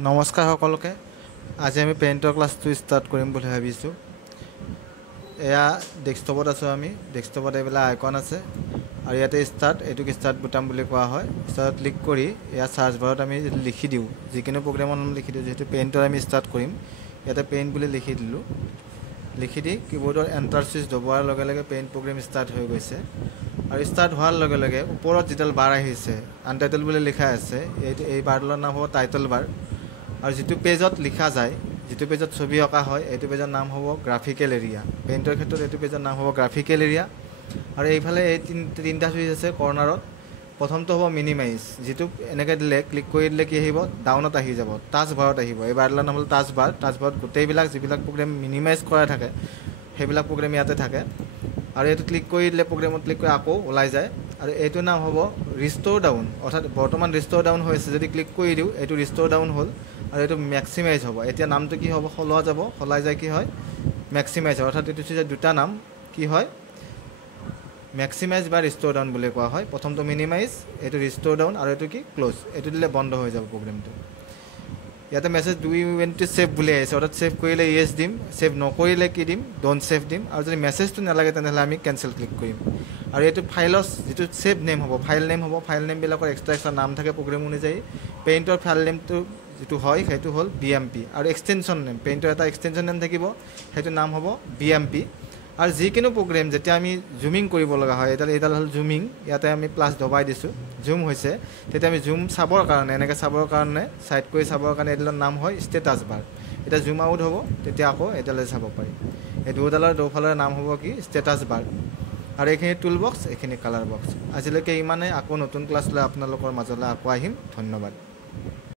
নমস্কাৰ সকলোকে আজি আমি পেইণ্টৰ ক্লাছটো ষ্টাৰ্ট কৰিম বুলি ভাবিছোঁ এয়া ডেস্কটপত আছোঁ আমি ডেস্কটপত এইবিলাক আইকন আছে আৰু ইয়াতে এইটোক ষ্টাৰ্ট বুটাম বুলি কোৱা হয় ষ্টাৰ্ট ক্লিক কৰি এয়া সাৰ্চ বাৰত আমি লিখি দিওঁ যিকোনো প্ৰগ্ৰামৰ নাম লিখি দিওঁ যেহেতু পেইণ্টৰ আমি ষ্টাৰ্ট কৰিম ইয়াতে পেইণ্ট বুলি লিখি দিলোঁ লিখি দি কিবোৰ্ডৰ এণ্টাৰ ছুইচ দবোৱাৰ লগে লগে পেইণ্ট প্ৰগ্ৰাম ষ্টাৰ্ট হৈ গৈছে আৰু ষ্টাৰ্ট হোৱাৰ লগে লগে ওপৰত যিডাল বাৰ আহিছে আনটাইটেল বুলি লিখা আছে এই বাৰডালৰ নাম হ'ব টাইটেল বাৰ আৰু যিটো পেজত লিখা যায় যিটো পেজত ছবি অঁকা হয় এইটো পেজৰ নাম হ'ব গ্ৰাফিকেল এৰিয়া পেইণ্টৰ ক্ষেত্ৰত এইটো পেজৰ নাম হ'ব গ্ৰাফিকেল এৰিয়া আৰু এইফালে এই তিনিটা ছুইচ আছে কৰ্নাৰত প্ৰথমটো হ'ব মিনিমাইজ যিটো এনেকৈ দিলে ক্লিক কৰি দিলে কি আহিব ডাউনত আহি যাব টাচ বাৰত আহিব এই বাৰডালৰ নাম হ'ল টাচ বাৰত গোটেইবিলাক যিবিলাক প্ৰগ্ৰেম মিনিমাইজ কৰা থাকে সেইবিলাক প্ৰগ্ৰেম ইয়াতে থাকে আৰু এইটো ক্লিক কৰি দিলে প্ৰগ্ৰেমত ক্লিক কৰি আকৌ ওলাই যায় আৰু এইটোৰ নাম হ'ব ৰিষ্ট'ৰ ডাউন অৰ্থাৎ বৰ্তমান ৰিষ্ট'ৰ ডাউন হৈ আছে যদি ক্লিক কৰি দিওঁ এইটো ৰিষ্ট'ৰ ডাউন হ'ল আৰু এইটো মেক্সিমাইজ হ'ব এতিয়া নামটো কি হ'ব সলোৱা যাব সলাই যায় কি হয় মেক্সিমাইজ হয় অৰ্থাৎ এইটো হৈছে দুটা নাম কি হয় মেক্সিমাইজ বা ৰিষ্ট'ৰ ডাউন বুলি কোৱা হয় প্ৰথমটো মিনিমাইজ এইটো ৰিষ্ট'ৰ ডাউন আৰু এইটো কি ক্ল'জ এইটো দিলে বন্ধ হৈ যাব প্ৰগ্ৰেমটো ইয়াতে message do you want to save বুলি আহিছে অৰ্থাৎ ছেভ কৰিলে য়েছ দিম ছেভ নকৰিলে কি দিম ডণ্ট ছেভ দিম আৰু যদি মেছেজটো নালাগে তেনেহ'লে আমি কেনচেল ক্লিক কৰিম আৰু এইটো ফাইলৰ যিটো ছেভ নেম হ'ব ফাইল নেমবিলাকৰ এক্সট্ৰা নাম থাকে প্ৰগ্ৰেম অনুযায়ী পেইণ্টৰ ফাইল নেমটো যিটো হয় সেইটো হ'ল BMP আৰু এক্সটেনশ্যন নেম পেইণ্টৰ এটা এক্সটেনশ্যন নেম থাকিব সেইটো নাম হ'ব BMP আৰু যিকোনো প্ৰগ্ৰেম যেতিয়া আমি জুমিং কৰিব লগা হয় এইডাল হ'ল জুমিং ইয়াতে আমি প্লাছ দবাই দিছোঁ জুম হৈছে তেতিয়া আমি জুম চাবৰ কাৰণে এনেকৈ চাবৰ কাৰণে চাইড কৰি চাবৰ কাৰণে এইডালৰ নাম হয় ষ্টেটাছ বাৰ এতিয়া জুম আউট হ'ব তেতিয়া আকৌ এইডালে চাব পাৰি এই দুডালৰ দুফালৰ নাম হ'ব কি ষ্টেটাছ বাৰ আৰু এইখিনি টুল বক্স এইখিনি কালাৰ বক্স আজিলৈকে ইমানে আকৌ নতুন ক্লাছ লৈ আপোনালোকৰ মাজলৈ আকৌ আহিম ধন্যবাদ